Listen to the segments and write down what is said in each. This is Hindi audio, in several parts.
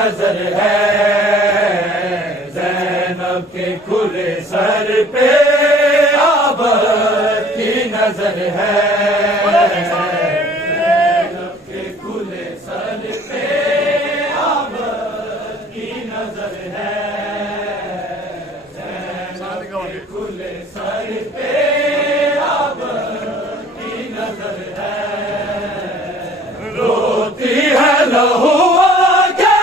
नजर है, ज़ैनब के खुले सर पे आबद की नजर है, ज़ैनब के खुले सर पे आबद की नजर है, ज़ैनब के खुले सर पे आबद की नजर है। रोती है लहू आके,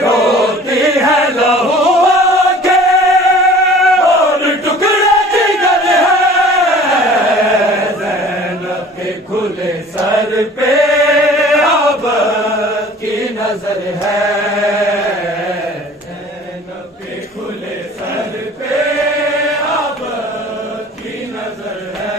रोती है लहू आके, और टुकड़े जिगर है, ज़ैनब के खुले सर पे आबद की नजर है, ज़ैनब के खुले सर पे आबद की नजर है।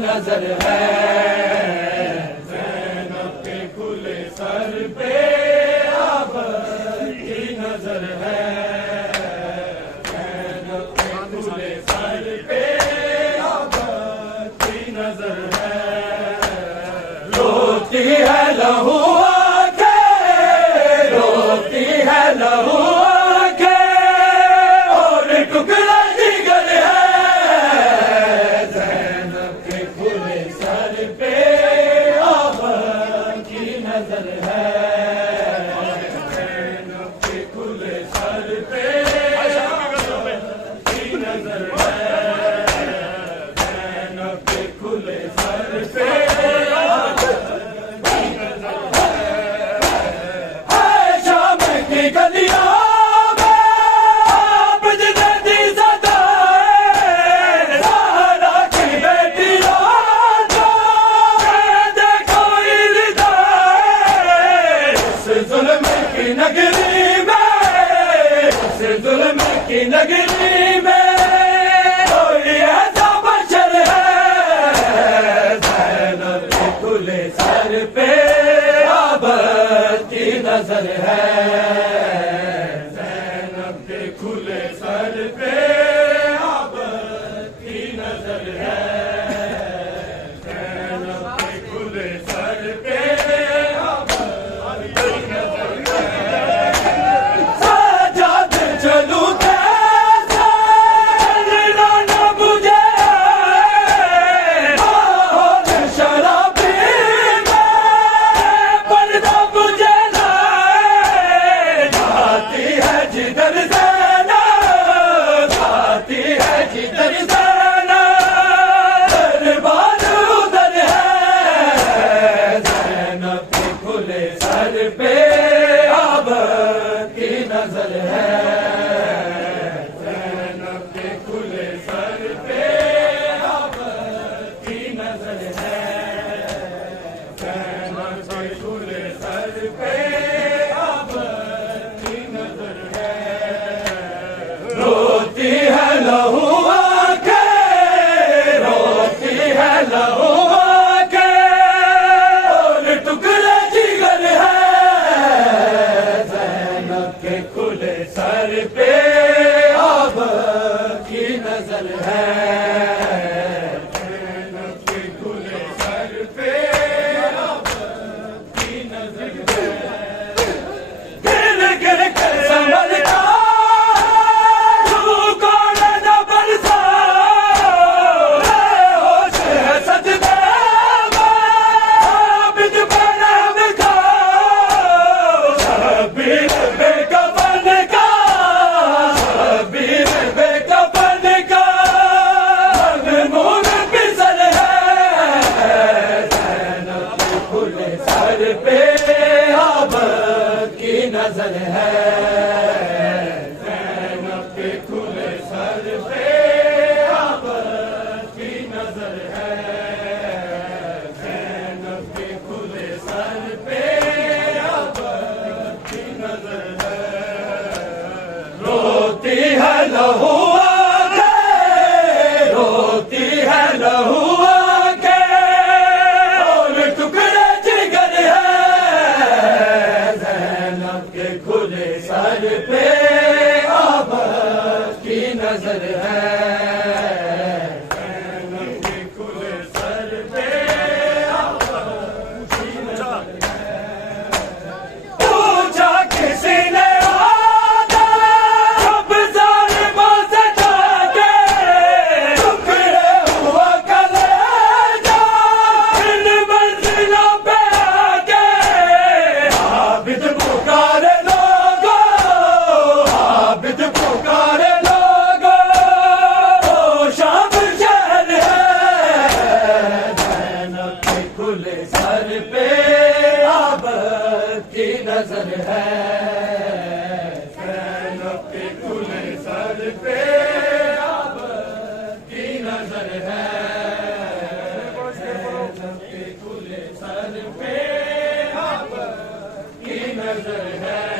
नजर है, ज़ैनब के खुले सर पे आबद की नजर है, ज़ैनब के खुले सर पे आबद की नजर है। रोती है लहू आके, रोती है लहू आके, और टुकड़ा जिगर है, नजर है, ज़ैनब के खुले सर पे की नजर है, ज़ैनब के खुले सर पे की नजर है। लहू आके, रोती है लहू आके, और टुकड़े जिगर है ज़ैनब के खुले सर पे आबद की नजर है। ज़ैनब के खुले सर पे आबद की नजर है। पूछा किसी ने सर पे आबद की नजर है। ज़ैनब के खुले सर पे आबद की नजर है। ज़ैनब के खुले सर पे आबद की नजर है।